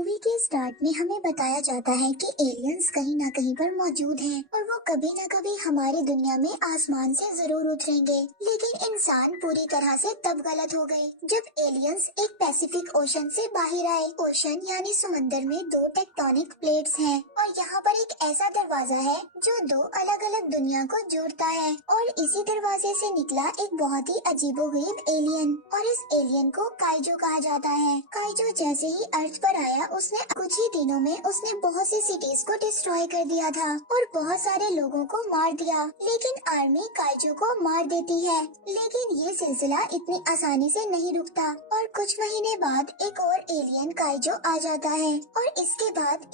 Movie के start में हमें बताया जाता है कि एलियंस कहीं ना कहीं पर मौजूद हैं और वो कभी ना कभी हमारी दुनिया में आसमान से जरूर उतरेंगे। लेकिन इंसान पूरी तरह से तब गलत हो गए जब एलियंस एक पैसिफिक ओशन से बाहर आए। ओशन यानी समंदर में दो टेक्टोनिक प्लेट्स हैं और यहाँ पर एक ऐसा दरवाजा है जो दो अलग अलग दुनिया को जोड़ता है और इसी दरवाजे से निकला एक बहुत ही अजीबोगरीब एलियन और इस एलियन को काइजो कहा जाता है। काइजो जैसे ही अर्थ पर आया उसने कुछ ही दिनों में उसने बहुत सी सिटीज को डिस्ट्रॉय कर दिया था और बहुत सारे लोगों को मार दिया। लेकिन आर्मी काइजो को मार देती है, लेकिन ये सिलसिला इतनी आसानी से नहीं रुकता और कुछ महीने बाद एक और एलियन काइजो आ जाता है और इसके बाद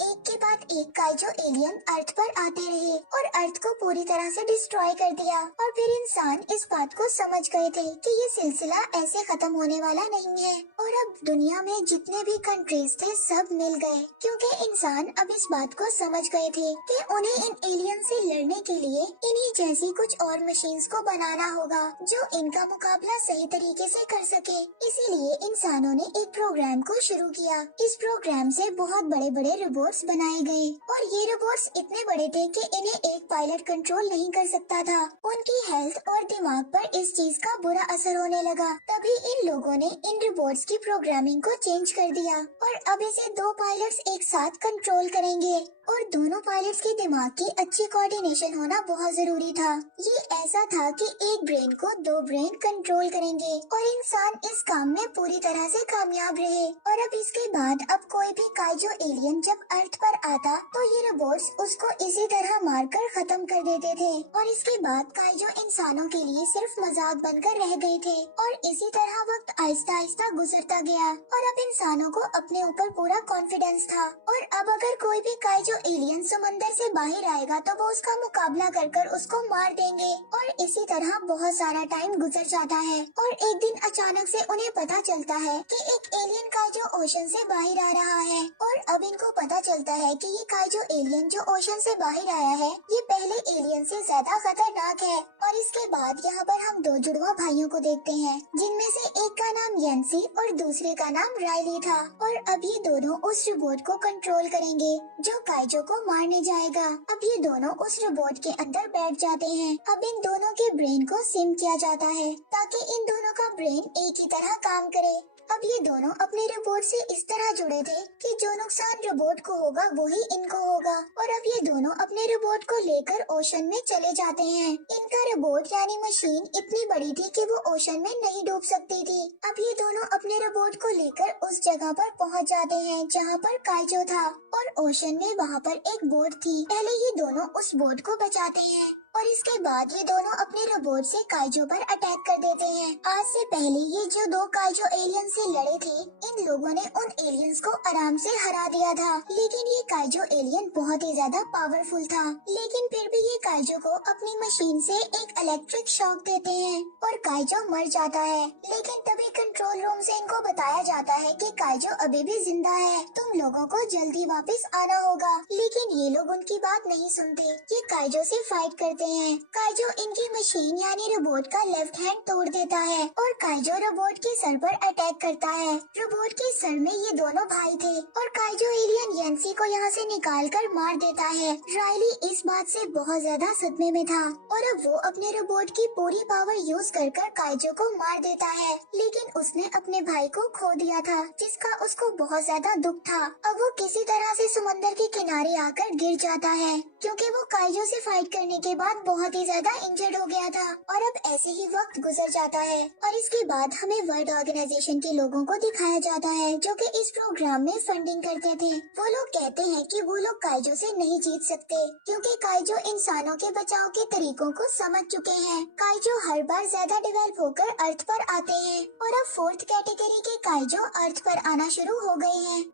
एक काइजो एलियन अर्थ पर आते रहे और अर्थ को पूरी तरह से डिस्ट्रॉय कर दिया। और फिर इंसान इस बात को समझ गए थे कि ये सिलसिला ऐसे खत्म होने वाला नहीं है और अब दुनिया में जितने भी कंट्रीज थे सब मिल गए, क्योंकि इंसान अब इस बात को समझ गए थे कि उन्हें इन एलियन से लड़ने के लिए इन्हीं जैसी कुछ और मशीन्स को बनाना होगा जो इनका मुकाबला सही तरीके से कर सके। इसीलिए इंसानों ने एक प्रोग्राम को शुरू किया। इस प्रोग्राम से बहुत बड़े बड़े रोबोट्स बनाए गए और ये रोबोट्स इतने बड़े थे कि इन्हें एक पायलट कंट्रोल नहीं कर सकता था। उनकी हेल्थ और दिमाग पर इस चीज का बुरा असर होने लगा। तभी इन लोगों ने इन रोबोट्स की प्रोग्रामिंग को चेंज कर दिया और अब इसे दो पायलट्स एक साथ कंट्रोल करेंगे और दोनों पायलट्स के दिमाग की अच्छी कोऑर्डिनेशन होना बहुत जरूरी था। ये ऐसा था कि एक ब्रेन को दो ब्रेन कंट्रोल करेंगे और इंसान इस काम में पूरी तरह से कामयाब रहे। और अब इसके बाद अब कोई भी काइजो एलियन जब अर्थ पर आता तो ये रोबोट्स उसको इसी तरह मारकर खत्म कर देते थे और इसके बाद काइजो इंसानों के लिए सिर्फ मजाक बनकर रह गए थे। और इसी तरह वक्त आहिस्ता आहिस्ता गुजरता गया और अब इंसानों को अपने ऊपर पूरा कॉन्फिडेंस था और अब अगर कोई भी काइजो एलियन समंदर से बाहर आएगा तो वो उसका मुकाबला कर कर उसको मार देंगे। और इसी तरह बहुत सारा टाइम गुजर जाता है और एक दिन अचानक से उन्हें पता चलता है कि एक एलियन काइजो ओशन से बाहर आ रहा है। और अब इनको पता चलता है कि ये काइजो एलियन जो ओशन से बाहर आया है ये पहले एलियन से ज्यादा खतरनाक है। और इसके बाद यहाँ पर हम दो जुड़वा भाइयों को देखते हैं जिनमें से एक का नाम यंसी और दूसरे का नाम रायली था। और अब ये दोनों उस रोबोट को कंट्रोल करेंगे जो काइजो को मारने जाएगा। अब ये दोनों उस रोबोट के अंदर बैठ जाते हैं। अब इन दोनों के ब्रेन को सिम किया जाता है ताकि इन दोनों का ब्रेन एक ही तरह काम करे। अब ये दोनों अपने रोबोट से इस तरह जुड़े थे कि जो नुकसान रोबोट को होगा वही इनको होगा। और अब ये दोनों अपने रोबोट को लेकर ओशन में चले जाते हैं। इनका रोबोट यानी मशीन इतनी बड़ी थी कि वो ओशन में नहीं डूब सकती थी। अब ये दोनों अपने रोबोट को लेकर उस जगह पर पहुंच जाते हैं जहां पर काइजो था और ओशन में वहां पर एक बोट थी। पहले ये दोनों उस बोट को बचाते हैं और इसके बाद ये दोनों अपने रोबोट से काइजो पर अटैक कर देते हैं। आज से पहले ये जो दो काइजो एलियन से लड़े थे इन लोगों ने उन एलियंस को आराम से हरा दिया था। लेकिन ये काइजो एलियन बहुत ही ज्यादा पावरफुल था। लेकिन फिर भी ये काइजो को अपनी मशीन से एक इलेक्ट्रिक शॉक देते हैं और काइजो मर जाता है। लेकिन तभी कंट्रोल रूम से इनको बताया जाता है कि काइजो अभी भी जिंदा है, तुम लोगों को जल्दी वापस आना होगा। लेकिन ये लोग उनकी बात नहीं सुनते। ये काइजो से फाइट करते हैं। काइजो इनकी मशीन यानी रोबोट का लेफ्ट हैंड तोड़ देता है और काइजो रोबोट के सर पर अटैक करता है। रोबोट के सर में ये दोनों भाई थे और काइजो एलियन यंसी को यहाँ से निकाल कर मार देता है। रायली इस बात से बहुत ज्यादा सदमे में था और अब वो अपने रोबोट की पूरी पावर यूज कर काइजो को मार देता है। लेकिन उसने अपने भाई को खो दिया था जिसका उसको बहुत ज्यादा दुख था। अब वो किसी तरह से समंदर के किनारे आकर गिर जाता है क्योंकि वो काइजो से फाइट करने के बाद बहुत ही ज्यादा इंजर्ड हो गया था। और अब ऐसे ही वक्त गुजर जाता है और इसके बाद हमें वर्ल्ड ऑर्गेनाइजेशन के लोगों को दिखाया जाता है जो कि इस प्रोग्राम में फंडिंग करते थे। वो लोग कहते हैं कि वो लोग काइजो से नहीं जीत सकते क्योंकि काइजो इंसानों के बचाव के तरीकों को समझ चुके हैं। काइजो हर बार ज्यादा डेवलप होकर अर्थ पर आते हैं और अब फोर्थ कैटेगरी के काइजो अर्थ पर आना शुरू हो गए हैं।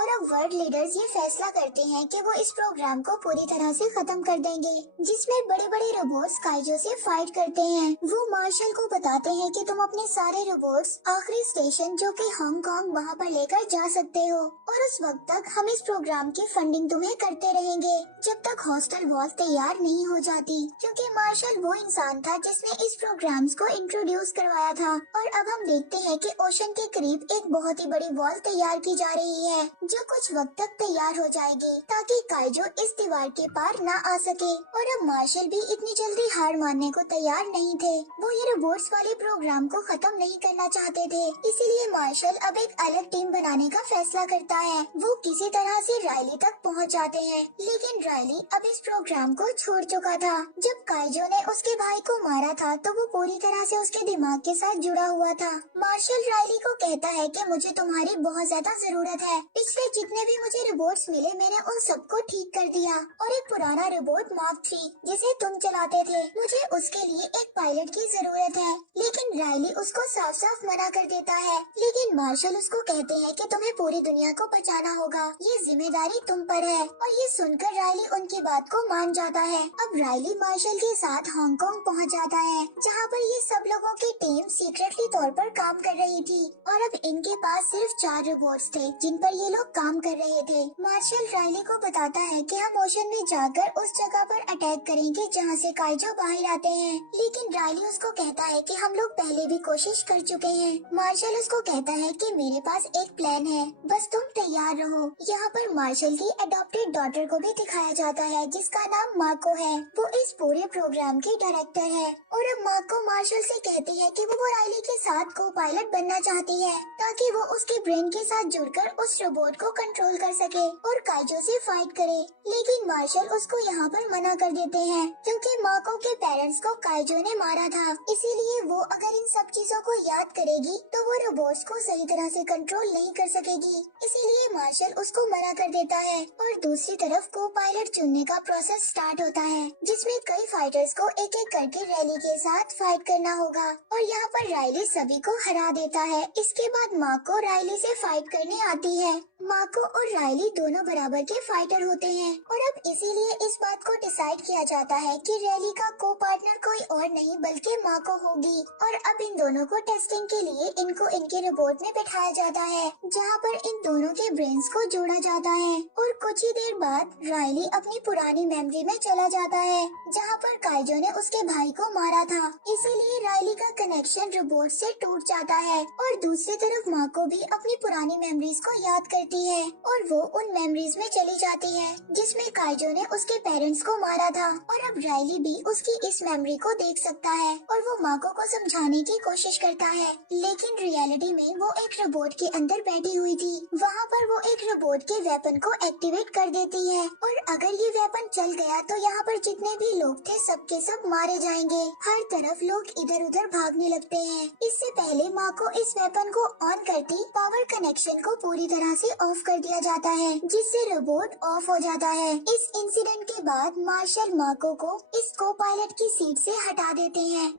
और अब वर्ल्ड लीडर्स ये फैसला करते हैं कि वो इस प्रोग्राम को पूरी तरह से खत्म कर देंगे, जिसमें बड़े बड़े रोबोट्स काइजो से फाइट करते हैं। वो मार्शल को बताते हैं कि तुम अपने सारे रोबोट्स आखिरी स्टेशन जो कि हांगकांग वहाँ पर लेकर जा सकते हो, और उस वक्त तक हम इस प्रोग्राम की फंडिंग तुम्हें करते रहेंगे जब तक हॉस्टल वॉल तैयार नहीं हो जाती, क्योंकि मार्शल वो इंसान था जिसने इस प्रोग्राम्स को इंट्रोड्यूस करवाया था। और अब हम देखते हैं कि ओशन के करीब एक बहुत ही बड़ी वॉल तैयार की जा रही है, जो कुछ वक्त तक तैयार हो जाएगी ताकि काइजो इस दीवार के पार न आ सके। और अब मार्शल भी इतनी जल्दी हार मानने को तैयार नहीं थे। वो ये रोबोट्स वाले प्रोग्राम को खत्म नहीं करना चाहते थे, इसीलिए मार्शल अब एक अलग टीम बनाने का फैसला करता है। वो किसी तरह से रायली तक पहुंच जाते हैं, लेकिन रायली अब इस प्रोग्राम को छोड़ चुका था। जब काइजो ने उसके भाई को मारा था तो वो पूरी तरह से उसके दिमाग के साथ जुड़ा हुआ था। मार्शल रायली को कहता है कि मुझे तुम्हारी बहुत ज्यादा जरूरत है। पिछले जितने भी मुझे रोबोट्स मिले मैंने उन सबको ठीक कर दिया, और एक पुराना रोबोट मार्क 3 जिसे तुम चलाते थे, मुझे उसके लिए एक पायलट की जरूरत है। लेकिन रायली उसको साफ साफ मना कर देता है, लेकिन मार्शल उसको कहते हैं कि तुम्हें पूरी दुनिया को बचाना होगा, ये जिम्मेदारी तुम पर है। और ये सुनकर रायली उनकी बात को मान जाता है। अब रायली मार्शल के साथ हांगकांग पहुंच जाता है, जहां पर ये सब लोगों की टीम सीक्रेटली तौर पर काम कर रही थी, और अब इनके पास सिर्फ 4 रोबोट्स थे जिन पर ये लोग काम कर रहे थे। मार्शल रायली को बताता है कि हम ओशन में जाकर उस जगह पर अटैक करेंगे जहां से काइजो बाहर आते हैं, लेकिन रायली उसको कहता है कि हम लोग पहले भी कोशिश कर चुके हैं। मार्शल उसको कहता है कि मेरे पास एक प्लान है, बस तुम तैयार रहो। यहाँ पर मार्शल की अडॉप्टेड डॉटर को भी दिखाया जाता है जिसका नाम मार्को है। वो इस पूरे प्रोग्राम की डायरेक्टर है, और अब मार्को मार्शल से कहती है कि वो रायली के साथ को पायलट बनना चाहती है ताकि वो उसके ब्रेन के साथ जुड़कर उस रोबोट को कंट्रोल कर सके और काइजो से फाइट करे। लेकिन मार्शल उसको यहाँ पर मना कर देते हैं, क्योंकि मार्को के पेरेंट्स को काइजो ने मारा था, इसीलिए वो अगर इन सब चीजों को याद करेगी तो वो रोबोट्स को सही तरह से कंट्रोल नहीं कर सकेगी। इसीलिए मार्शल उसको मना कर देता है, और दूसरी तरफ को पायलट चुनने का प्रोसेस स्टार्ट होता है, जिसमें कई फाइटर्स को एक एक करके रैली के साथ फाइट करना होगा, और यहाँ पर रायली सभी को हरा देता है। इसके बाद मार्को रायली से फाइट करने आती है। मार्को और रायली दोनों बराबर के फाइटर होते हैं, और अब इसीलिए इस बात को डिसाइड किया जाता है कि रैली का को पार्टनर कोई और नहीं बल्कि मार्को होगी। और अब इन दोनों को टेस्टिंग के लिए इनको इनके रोबोट में बैठाया जाता है, जहाँ पर इन दोनों के ब्रेन्स को जोड़ा जाता है। और कुछ ही देर बाद रायली अपनी पुरानी मेमोरी में चला जाता है, जहाँ पर काइजो ने उसके भाई को मारा था। इसीलिए रायली का कनेक्शन रोबोट से टूट जाता है, और दूसरी तरफ मार्को भी अपनी पुरानी मेमोरीज को याद करती है, और वो उन मेमोरीज में चली जाती है जिसमें काइजो ने उसके पेरेंट्स को मारा था। और अब रायली भी उसकी इस मेमोरी को देख सकता है, और वो मार्को को समझाने की कोशिश करता है, लेकिन रियलिटी में वो एक रोबोट के अंदर बैठी हुई थी। वहाँ पर वो एक रोबोट के वेपन को एक्टिवेट कर देती है, और अगर ये वेपन चल गया तो यहाँ पर जितने भी लोग थे सबके सब मारे जाएंगे। हर तरफ लोग इधर उधर भागने लगते हैं। इससे पहले मार्को इस वेपन को ऑन करती पावर कनेक्शन को पूरी तरह से ऑफ कर दिया जाता है, जिससे रोबोट ऑफ हो जाता है। इस इंसिडेंट के बाद मार्शल मार्को को इस को पायलट की सीट से हटा देते हैं।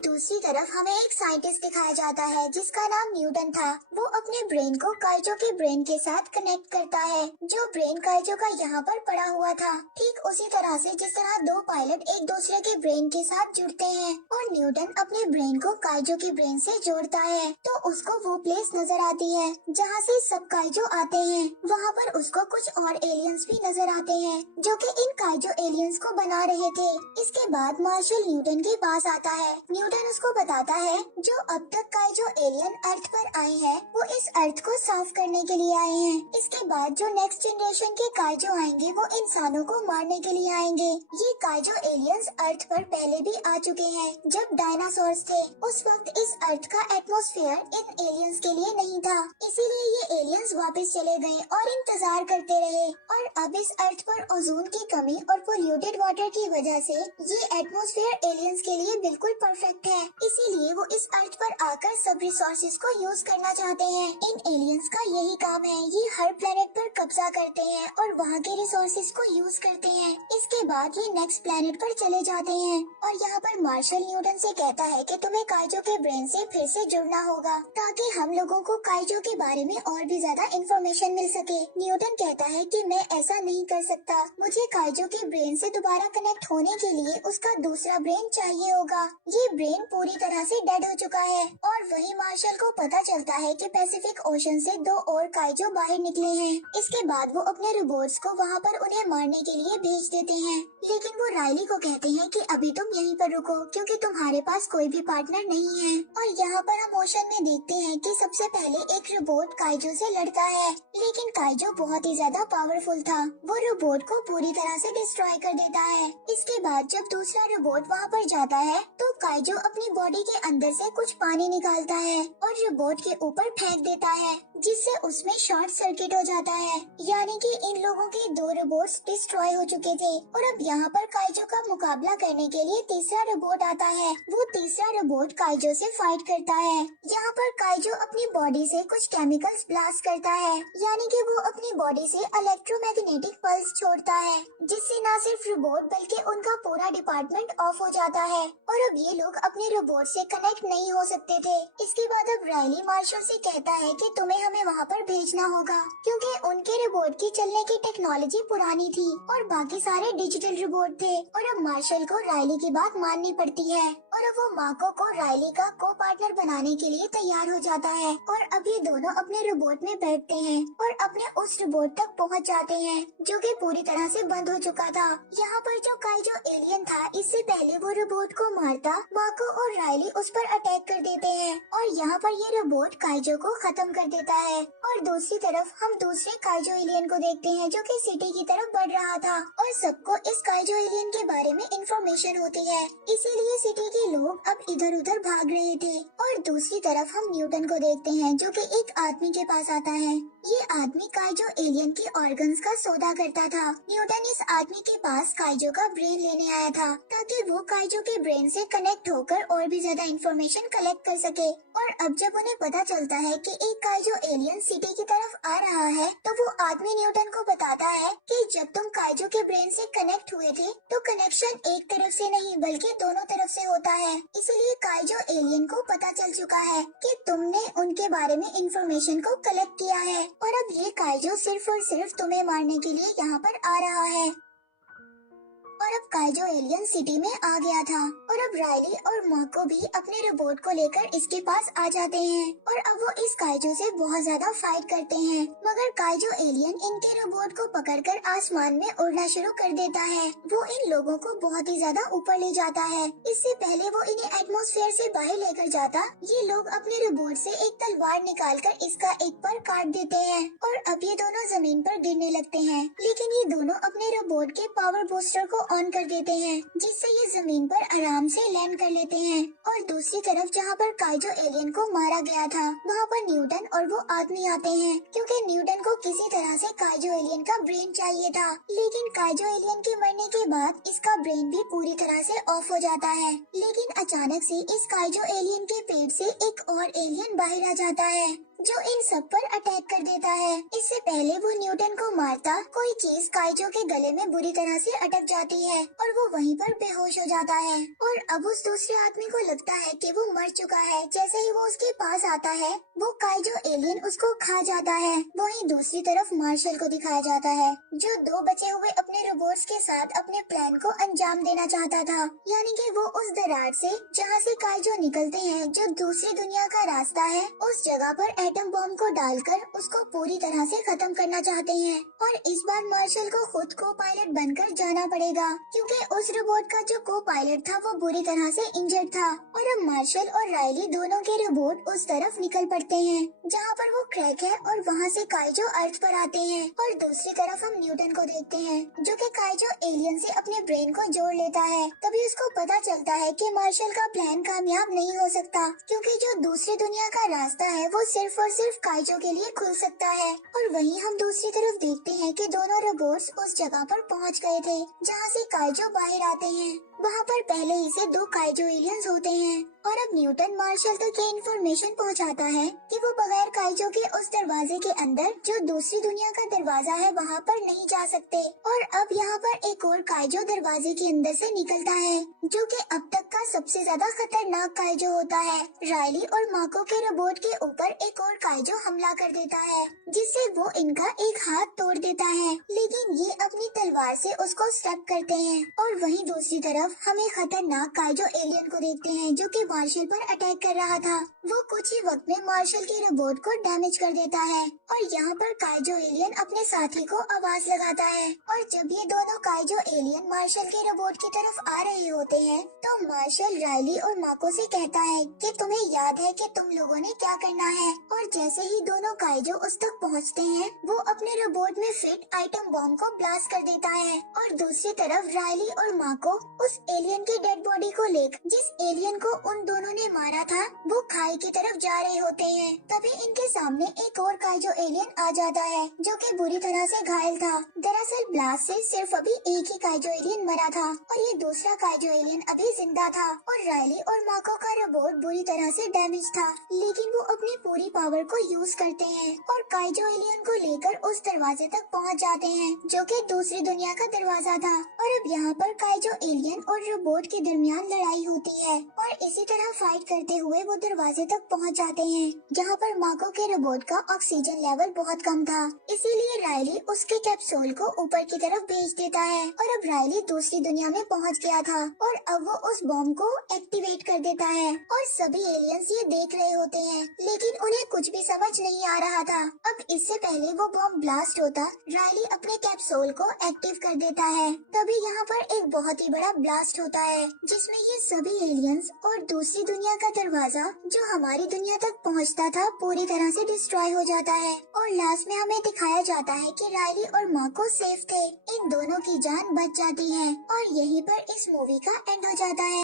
दूसरी तरफ हमें एक साइंटिस्ट दिखाया जाता है जिसका नाम न्यूटन था। वो अपने ब्रेन को काइजो के ब्रेन के साथ कनेक्ट करता है, जो ब्रेन काइजो का यहाँ पर पड़ा हुआ था, ठीक उसी तरह से जिस तरह दो पायलट एक दूसरे के ब्रेन के साथ जुड़ते हैं। और न्यूटन अपने ब्रेन को काइजो के ब्रेन से जोड़ता है, तो उसको वो प्लेस नजर आती है जहाँ से सब काइजो आते हैं। वहाँ पर उसको कुछ और एलियंस भी नजर आते हैं जो कि इन काइजो एलियंस को बना रहे थे। इसके बाद मार्शल न्यूटन के पास आता है। न्यूटन उसको बताता है जो अब तक का जो एलियन अर्थ पर आए हैं वो इस अर्थ को साफ करने के लिए आए हैं। इसके बाद जो नेक्स्ट जनरेशन के काइजो आएंगे वो इंसानों को मारने के लिए आएंगे। ये काइजो एलियंस अर्थ पर पहले भी आ चुके हैं जब डायनासोर्स थे। उस वक्त इस अर्थ का एटमॉस्फेयर इन एलियंस के लिए नहीं था, इसीलिए ये एलियंस वापस चले गए और इंतजार करते रहे। और अब इस अर्थ पर ओजोन की कमी और पोल्यूटेड वाटर की वजह से ये एटमॉस्फेयर एलियंस के लिए बिल्कुल परफेक्ट प्रोडक्ट है, इसीलिए वो इस अर्थ पर आकर सब रिसोर्सेज को यूज करना चाहते हैं। इन एलियंस का यही काम है, ये हर प्लेनेट पर कब्जा करते हैं और वहाँ के रिसोर्सेज को यूज करते हैं। इसके बाद ये नेक्स्ट प्लेनेट पर चले जाते हैं और यहाँ पर मार्शल न्यूटन से कहता है कि तुम्हें काइजो के ब्रेन से फिर से जुड़ना होगा ताकि हम लोगों को काइजो के बारे में और भी ज्यादा इंफॉर्मेशन मिल सके। न्यूटन कहता है कि मैं ऐसा नहीं कर सकता, मुझे काइजो के ब्रेन से दोबारा कनेक्ट होने के लिए उसका दूसरा ब्रेन चाहिए होगा। ये ब्रेन पूरी तरह से डेड हो चुका है और वही मार्शल को पता चलता है कि पैसिफिक ओशन से 2 और काइजो बाहर निकले हैं। इसके बाद वो अपने रोबोट्स को वहाँ पर उन्हें मारने के लिए भेज देते हैं, लेकिन वो राइली को कहते हैं कि अभी तुम यहीं पर रुको क्योंकि तुम्हारे पास कोई भी पार्टनर नहीं है। और यहाँ पर हम ओशन में देखते हैं कि सबसे पहले एक रोबोट काइजो से लड़ता है, लेकिन काइजो बहुत ही ज्यादा पावरफुल था, वो रोबोट को पूरी तरह से डिस्ट्रॉय कर देता है। इसके बाद जब दूसरा रोबोट वहाँ पर जाता है तो काइजो अपनी बॉडी के अंदर से कुछ पानी निकालता है और रोबोट के ऊपर फेंक देता है, जिससे उसमें शॉर्ट सर्किट हो जाता है, यानी कि इन लोगों के 2 रोबोट्स डिस्ट्रॉय हो चुके थे। और अब यहाँ पर काइजो का मुकाबला करने के लिए तीसरा रोबोट आता है। वो तीसरा रोबोट काइजो से फाइट करता है। यहाँ पर काइजो अपनी बॉडी से कुछ केमिकल्स ब्लास्ट करता है, यानी कि वो अपनी बॉडी से इलेक्ट्रोमैग्नेटिक पल्स छोड़ता है, जिससे न सिर्फ रोबोट बल्कि उनका पूरा डिपार्टमेंट ऑफ हो जाता है और अब ये लोग अपने रोबोट से कनेक्ट नहीं हो सकते थे। इसके बाद अब राइली मार्शल से कहता है कि तुम्हें हमें वहाँ पर भेजना होगा क्योंकि उनके रोबोट की चलने की टेक्नोलॉजी पुरानी थी और बाकी सारे डिजिटल रोबोट थे। और अब मार्शल को राइली की बात माननी पड़ती है और अब वो माको को राइली का को पार्टनर बनाने के लिए तैयार हो जाता है और अब ये दोनों अपने रोबोट में बैठते हैं और अपने उस रोबोट तक पहुंच जाते हैं जो कि पूरी तरह से बंद हो चुका था। यहाँ पर जो काइजो एलियन था, इससे पहले वो रोबोट को मारता माको और राइली उस पर अटैक कर देते हैं और यहाँ पर ये रोबोट काइजो को खत्म कर देता है। और दूसरी तरफ हम दूसरे काइजो एलियन को देखते हैं जो कि सिटी की तरफ बढ़ रहा था और सबको इस काइजो एलियन के बारे में इंफॉर्मेशन होती है, इसीलिए सिटी के लोग अब इधर उधर भाग रहे थे। और दूसरी तरफ हम न्यूटन को देखते हैं जो कि एक आदमी के पास आता है। ये आदमी काइजो एलियन के ऑर्गन्स का सौदा करता था। न्यूटन इस आदमी के पास काइजो का ब्रेन लेने आया था ताकि वो काइजो के ब्रेन से कनेक्ट होकर और भी ज्यादा इंफॉर्मेशन कलेक्ट कर सके। और अब जब उन्हें पता चलता है कि एक काइजो एलियन सिटी की तरफ आ रहा है तो वो आदमी न्यूटन को बताता है कि जब तुम काइजो के ब्रेन से कनेक्ट हुए थे तो कनेक्शन एक तरफ से नहीं बल्कि दोनों तरफ से होता है, इसलिए काइजो एलियन को पता चल चुका है कि तुमने उनके बारे में इंफॉर्मेशन को कलेक्ट किया है और अब ये काइजो सिर्फ और सिर्फ तुम्हें मारने के लिए यहाँ पर आ रहा है। और अब काइजो एलियन सिटी में आ गया था और अब राइली और माको भी अपने रोबोट को लेकर इसके पास आ जाते हैं और अब वो इस काइजो से बहुत ज्यादा फाइट करते हैं, मगर काइजो एलियन इनके रोबोट को पकड़कर आसमान में उड़ना शुरू कर देता है। वो इन लोगों को बहुत ही ज्यादा ऊपर ले जाता है। इससे पहले वो इन्हें एटमॉस्फेयर से बाहर लेकर जाता, ये लोग अपने रोबोट से एक तलवार निकालकर इसका एक पर काट देते हैं और अब ये दोनों जमीन पर गिरने लगते हैं, लेकिन ये दोनों अपने रोबोट के पावर बूस्टर को ऑन कर देते हैं जिससे ये जमीन पर आराम से लैंड कर लेते हैं। और दूसरी तरफ जहाँ पर काइजो एलियन को मारा गया था वहाँ पर न्यूटन और वो आदमी आते हैं क्योंकि न्यूटन को किसी तरह से काइजो एलियन का ब्रेन चाहिए था, लेकिन काइजो एलियन के मरने के बाद इसका ब्रेन भी पूरी तरह से ऑफ हो जाता है। लेकिन अचानक से इस काइजो एलियन के पेट से एक और एलियन बाहर आ जाता है जो इन सब पर अटैक कर देता है। इससे पहले वो न्यूटन को मारता कोई चीज काइजो के गले में बुरी तरह से अटक जाती है और वो वहीं पर बेहोश हो जाता है। और अब उस दूसरे आदमी को लगता है कि वो मर चुका है। जैसे ही वो उसके पास आता है वो काइजो एलियन उसको खा जाता है। वहीं दूसरी तरफ मार्शल को दिखाया जाता है जो 2 बचे हुए अपने रोबोट्स के साथ अपने प्लान को अंजाम देना चाहता था, यानी कि वो उस दरार से जहाँ से काइजो निकलते हैं जो दूसरी दुनिया का रास्ता है उस जगह पर एटम बॉम्ब को डालकर उसको पूरी तरह से खत्म करना चाहते हैं। और इस बार मार्शल को खुद को पायलट बनकर जाना पड़ेगा क्योंकि उस रोबोट का जो को पायलट था वो बुरी तरह से इंजर्ड था। और अब मार्शल और राइली दोनों के रोबोट उस तरफ निकल पड़ते हैं जहाँ पर वो क्रैक है और वहाँ से काइजो अर्थ पर आते हैं। और दूसरी तरफ हम न्यूटन को देखते हैं जो कि काइजो एलियन से अपने ब्रेन को जोड़ लेता है। तभी उसको पता चलता है कि मार्शल का प्लान कामयाब नहीं हो सकता क्योंकि जो दूसरी दुनिया का रास्ता है वो सिर्फ और सिर्फ काइजो के लिए खुल सकता है। और वहीं हम दूसरी तरफ देखते हैं कि दोनों रोबोट्स उस जगह पर पहुंच गए थे जहां से काइजो बाहर आते हैं। वहां पर पहले ही से 2 काइजो एलियंस होते हैं और अब न्यूटन मार्शल तक ये इन्फॉर्मेशन पहुंचाता है कि वो बगैर काइजो के उस दरवाजे के अंदर जो दूसरी दुनिया का दरवाजा है वहां पर नहीं जा सकते। और अब यहाँ पर एक और काइजो दरवाजे के अंदर से निकलता है जो कि अब तक का सबसे ज्यादा खतरनाक काइजो होता है। रायली और माको के रोबोट के ऊपर एक और काइजो हमला कर देता है जिससे वो इनका एक हाथ तोड़ देता है, लेकिन ये अपनी तलवार से उसको स्टप करते हैं। और वहीं दूसरी तरफ हम एक खतरनाक काइजो एलियन को देखते हैं जो कि मार्शल पर अटैक कर रहा था। वो कुछ ही वक्त में मार्शल के रोबोट को डैमेज कर देता है और यहाँ पर काइजो एलियन अपने साथी को आवाज लगाता है। और जब ये दोनों काइजो एलियन मार्शल के रोबोट की तरफ आ रहे होते हैं तो मार्शल रायली और माको से कहता है कि तुम्हें याद है कि तुम लोगों ने क्या करना है। और जैसे ही दोनों काइजो उस तक पहुँचते हैं वो अपने रोबोट में फिट आइटम बॉम्ब को ब्लास्ट कर देता है। और दूसरी तरफ रायली और माको उस एलियन की डेड बॉडी को लेकर जिस एलियन को उन दोनों ने मारा था वो खाई की तरफ जा रहे होते हैं। तभी इनके सामने एक और काइजो एलियन आ जाता है जो कि बुरी तरह से घायल था। दरअसल ब्लास्ट से सिर्फ अभी एक ही काइजो एलियन मरा था और ये दूसरा काइजो एलियन अभी जिंदा था। और रायली और माको का रोबोट बुरी तरह से डैमेज था, लेकिन वो अपनी पूरी पावर को यूज करते हैं और काइजो एलियन को लेकर उस दरवाजे तक पहुंच जाते हैं जो कि दूसरी दुनिया का दरवाजा था। और अब यहाँ पर काइजो एलियन और रोबोट के दरमियान लड़ाई होती है और इसी तरह फाइट करते हुए वो दरवाजे तक पहुँच जाते हैं जहाँ पर माको के रोबोट का ऑक्सीजन लेवल बहुत कम था, इसीलिए रायली उसके कैप्सूल को ऊपर की तरफ भेज देता है। और अब रायली दूसरी दुनिया में पहुँच गया था और अब वो उस बॉम्ब को एक्टिवेट कर देता है और सभी एलियंस ये देख रहे होते हैं, लेकिन उन्हें कुछ भी समझ नहीं आ रहा था। अब इससे पहले वो बॉम्ब ब्लास्ट होता रायली अपने कैप्सूल को एक्टिव कर देता है। तभी यहाँ पर एक बहुत ही बड़ा ब्लास्ट होता है जिसमें ये सभी एलियंस और दूसरी दुनिया का दरवाजा जो हमारी दुनिया तक पहुँचता था पूरी तरह से डिस्ट्रॉय हो जाता है। और लास्ट में हमें दिखाया जाता है कि रायली और माको सेफ थे, इन दोनों की जान बच जाती है और यहीं पर इस मूवी का एंड हो जाता है।